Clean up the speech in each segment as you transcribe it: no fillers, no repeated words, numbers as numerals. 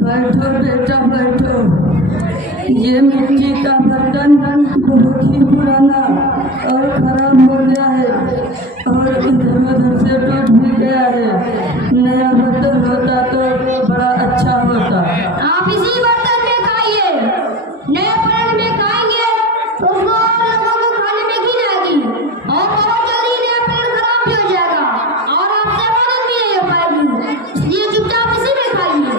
बैठो बेटा बैठो। ये मिट्टी का बर्तन बहुत ही पुराना और खराब हो गया है और इधर उधर से टूट भी गया है। नया बर्तन होता तो बड़ा अच्छा होता। आप इसी बर्तन में खाइए, नए बर्तन में खाएंगे तो लोगों को खाने में घिन आएगी और बहुत जल्दी नया बर्तन खराब भी हो जाएगा और आपसे मदद भी नहीं हो पाएगी, इसलिए चुपचाप इसी में खाइए।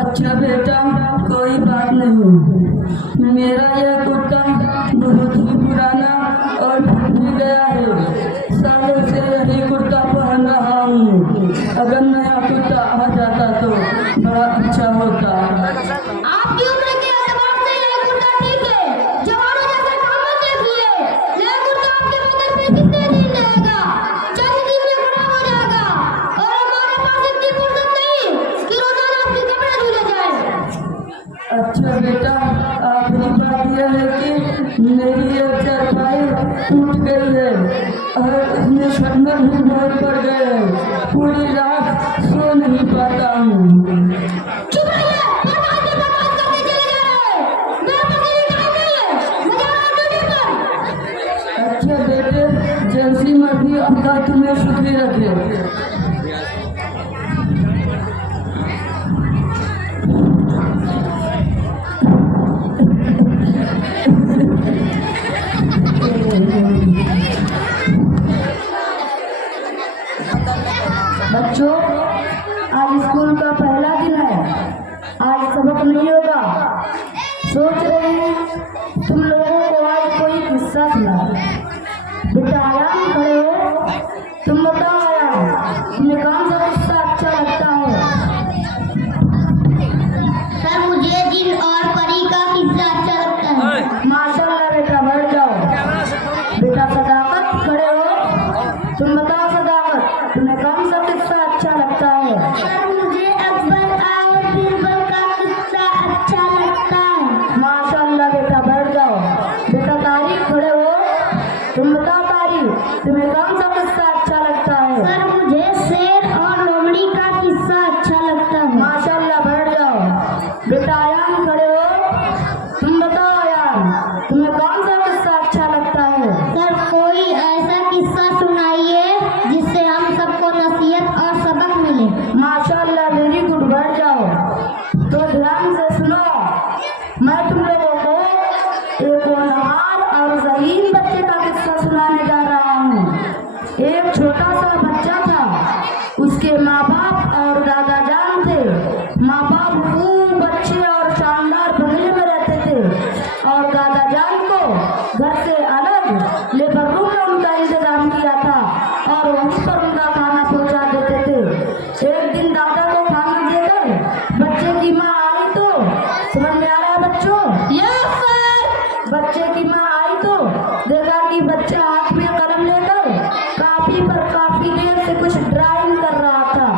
अच्छा बेटा कोई बात नहीं। मेरा यह कुर्ता बहुत ही पुराना और फट भी गया है। सालों से यही कुर्ता पहन रहा हूँ। अगर नया कुर्ता आ जाता तो बड़ा अच्छा होता। आपकी उम्र के एतबार से यह कुर्ता ठीक है। जवानों जैसे काम मत देखिए। यह कुर्ता आपके बदन पे कितने दिन रहेगा? चंद दिन में खराब हो जाएगा और हमारे पास इतनी फुर्सत नहीं कि रोजाना आपके कपड़े धुले जाए। अच्छा बेटा आखिरी बात यह है कि मेरी यह चारपाई टूट गई है और इसमें शटनर भी बहुत पड़ गए हैं। पूरी रात सो नहीं पाता हूँ। चुप रहिए, बर्बाद करते चले जा रहे हैं। मेरे पास ये टाइम नहीं है, मुझे आना ड्यूटी पर। अच्छा बेटे जैसी मर्जी अल्लाह तुम्हें सुखी रखे। बच्चों आज स्कूल का पहला दिन है, आज सबक नहीं होगा। सोच रहे हैं तुम लोगों को आज कोई किस्सा सुनाऊं। बेटा आयाम खड़े हो, तुम बताओ आयाम तुम्हें कौन सा किस्सा अच्छा लगता है? सर मुझे जिन और परी का किस्सा अच्छा लगता है। माशाल्लाह बेटा बैठ जाओ। बेटा सदाकत खड़े हो, तुम बताओ सदाकत तुम्हें कौन सा किस्सा अच्छा लगता है? सर मुझे अकबर और बीरबल का किस्सा अच्छा लगता है। माशाल्लाह बेटा बैठ जाओ। बेटा तारीख खड़े हो, तुम बताओ तारीख तुम्हें कौन सा किस्सा अच्छा लगता है? सर मुझे शेर और लोमड़ी का किस्सा अच्छा लगता है। माशाल्लाह बैठ जाओ। बेटा आयाम खड़े हो, तुम बताओ आयाम तुम्हें कौन सा किस्सा अच्छा लगता है? सर कोई ऐसा किस्सा सुनाइए जिससे हम सबको नसीहत और सबक मिले। माशाल्लाह वेरी गुड बैठ जाओ। तो ध्यान से सुनो, मैं तुम लोगों को एक होनहार और ज़हीन बच्चे का किस्सा सुनाने जा रहा हूँ। एक छोटा सा बच्चा था, उसके माँ बाप और दादा जान थे। माँ बाप खूब अच्छे और शानदार बंगले में रहते थे और दादा जान को घर से अलग लेबर रूम में उनका इंतजाम किया था और वहीं पर उनका खाना पहुंचा देते थे। एक दिन दादा को खाना देकर बच्चे की माँ आई तो, समझ में आ रहा है बच्चों? Yes sir. बच्चे की माँ आई तो देखा कि बच्चा हाथ में कलम लेकर कापी पर काफी देर से कुछ ड्राइंग कर रहा था।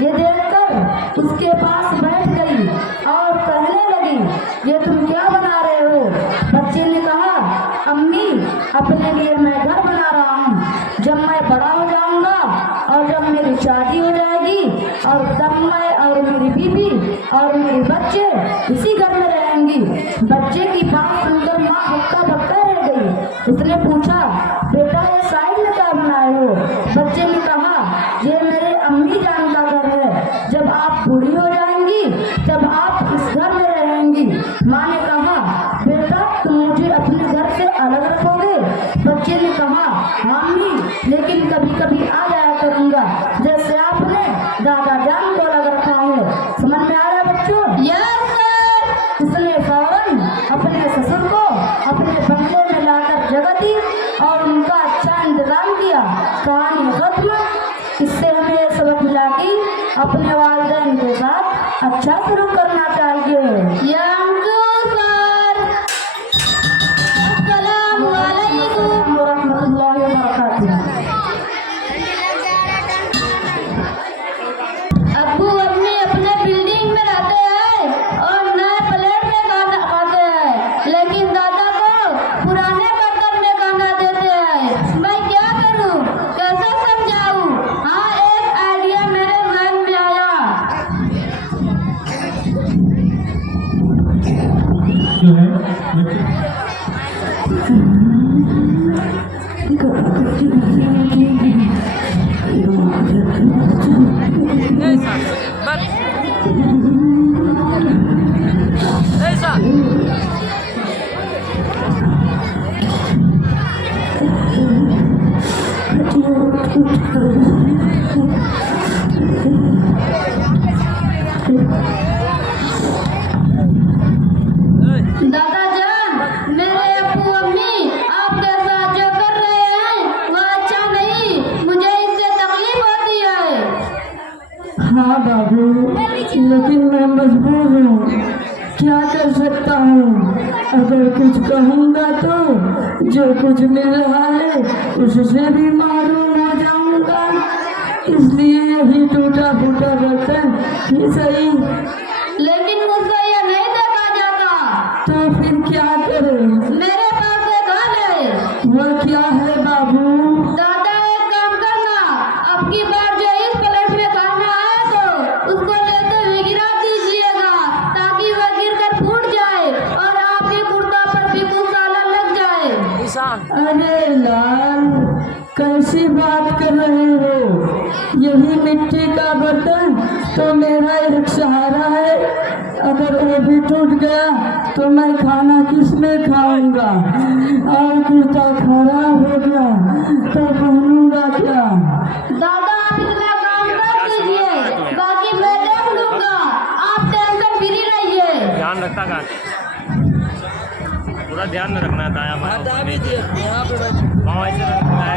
ये देखकर उसके पास बैठ गई और कहने लगी ये तुम क्या बना रहे हो? बच्चे ने कहा अम्मी अपने लिए मैं घर बना रहा हूँ। जब मैं बड़ा हो जाऊंगा और जब मेरी शादी हो जाएगी और तब मैं और मेरी बीवी और मेरे बच्चे इसी घर में रहेंगी। बच्चे की बात सुनकर माँ हक्का बक्का रह गई। उसने पूछा बेटा ये साइड में क्या बनाए हो? बच्चे ने कहा ये मेरे अम्मी जान का घर है, जब आप बूढ़ी हो जाएंगी तब आप इस घर में रहेंगी। माँ ने कहा बेटा तुम मुझे मुझे अपने घर से अलग रखोगे? बच्चे ने कहा, हाँ अम्मी, लेकिन कभी कभी आ जाया करूंगा, जैसे आपने दादा जान को अलग रखा है। समझ में आ रहा है बच्चों? Yes sir. उसने फौरन अपने ससुर को अपने बंगले में लाकर जगह दी और उनका अच्छा इंतजाम किया। कहानी खत्म। इससे हमें ये सबक मिला कि अपने वालिदैन के साथ अच्छा सलूक करना चाहिए। अस्सलाम वालेकुम वरहमतुल्लाहि वबरकातुहू। अब्बू अम्मी अपने बिल्डिंग में रहते हैं और नए प्लेट में खाना खाते हैं, लेकिन दादा को पुराने बर्तन में खाना देते हैं। मैं क्या करूं, कैसे समझाऊं? हाँ, एक आइडिया मेरे जहन में आया। दादा जान, मेरे अब्बू अम्मी आपके साथ जो कर रहे हैं वो अच्छा नहीं, मुझे इससे तकलीफ होती है। हाँ बाबू, लेकिन मैं मजबूर हूँ, क्या कर सकता हूँ? अगर कुछ कहूँगा तो जो कुछ मिल रहा है उससे भी मालूम हो जाऊँगा, इसलिए यही टूटा फूटा बर्तन ही सही। लेकिन मुझसे ये नहीं देखा जाता। तो फिर क्या करें? मेरे पास एक हल है। वो क्या है बाबू? दादा एक काम करना, अब की बार जो इस प्लेट में खाना आए तो उसको लेते हुए गिरा दीजिएगा, ताकि वह गिरकर फूट जाए और आपके कुर्ता पर भी मसाला लग जाए। अरे लाल, कैसी बात कर रहे हो? यही मिट्टी का बर्तन तो मेरा एक सहारा है, अगर वो भी टूट गया तो मैं खाना किस में खाऊंगा? और कुर्ता खराब हो गया तो पहनूंगा क्या? दादा आप इतना काम कर दीजिए, बाकी मैं देख लूंगा, आप टेंशन फ्री रहिए। ध्यान रखता का पूरा ध्यान में रखना है। दाया बायां पाँव ऐसे रखना है।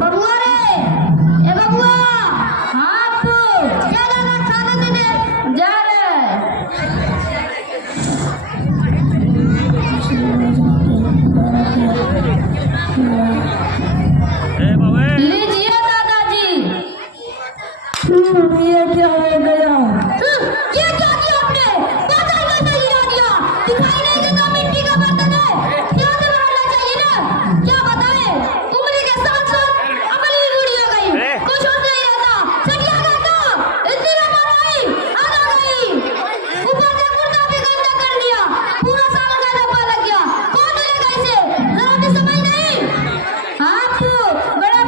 बबुआ रे, ए बबुआ, हाँ अप्पू, क्या दादा खाना देने जा रहे? लीजिए दादाजी। ये क्या हो गया? ये क्या किया आपने? बर्तन कैसे गिरा दिया? दिखाई नहीं देता मिट्टी का बर्तन है, ध्यान से बनाना चाहिए ना। क्या बताएं, उंगली के साथ साथ अंगुली भी जुड़ी हो गई, कुछ होश नहीं रहता। सटिया गया तो इतनी रमाई आ गई, ऊपर से कुर्ता भी गंदा कर लिया, पूरा साल का डब्बा लग गया। कौन धुलेगा इसे? जरा भी समझ नहीं। हाँ अप्पू, बड़ा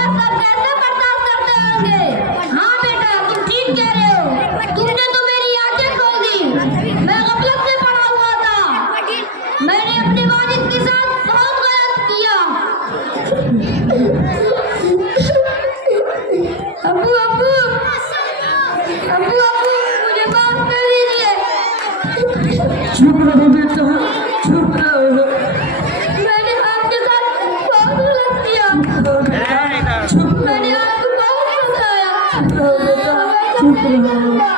ये सब कैसे बर्दाश्त करते होंगे? हाँ बेटा, तुम ठीक कह रहे हो। तुमने तो मेरी आंखें खोल दी। मैं गफलत से पड़ा हुआ था। मैंने अपने वालिद के साथ बहुत गलत किया। अब्बू अब्बू अब्बू अब्बू मुझे माफ कर दीजिए। चुप रहो बेटा, चुप रहो। मैंने आपके साथ बहुत गलत किया। चुप मैंने आपको बहुत फंसाया। रहो बेटा, चुप रहो।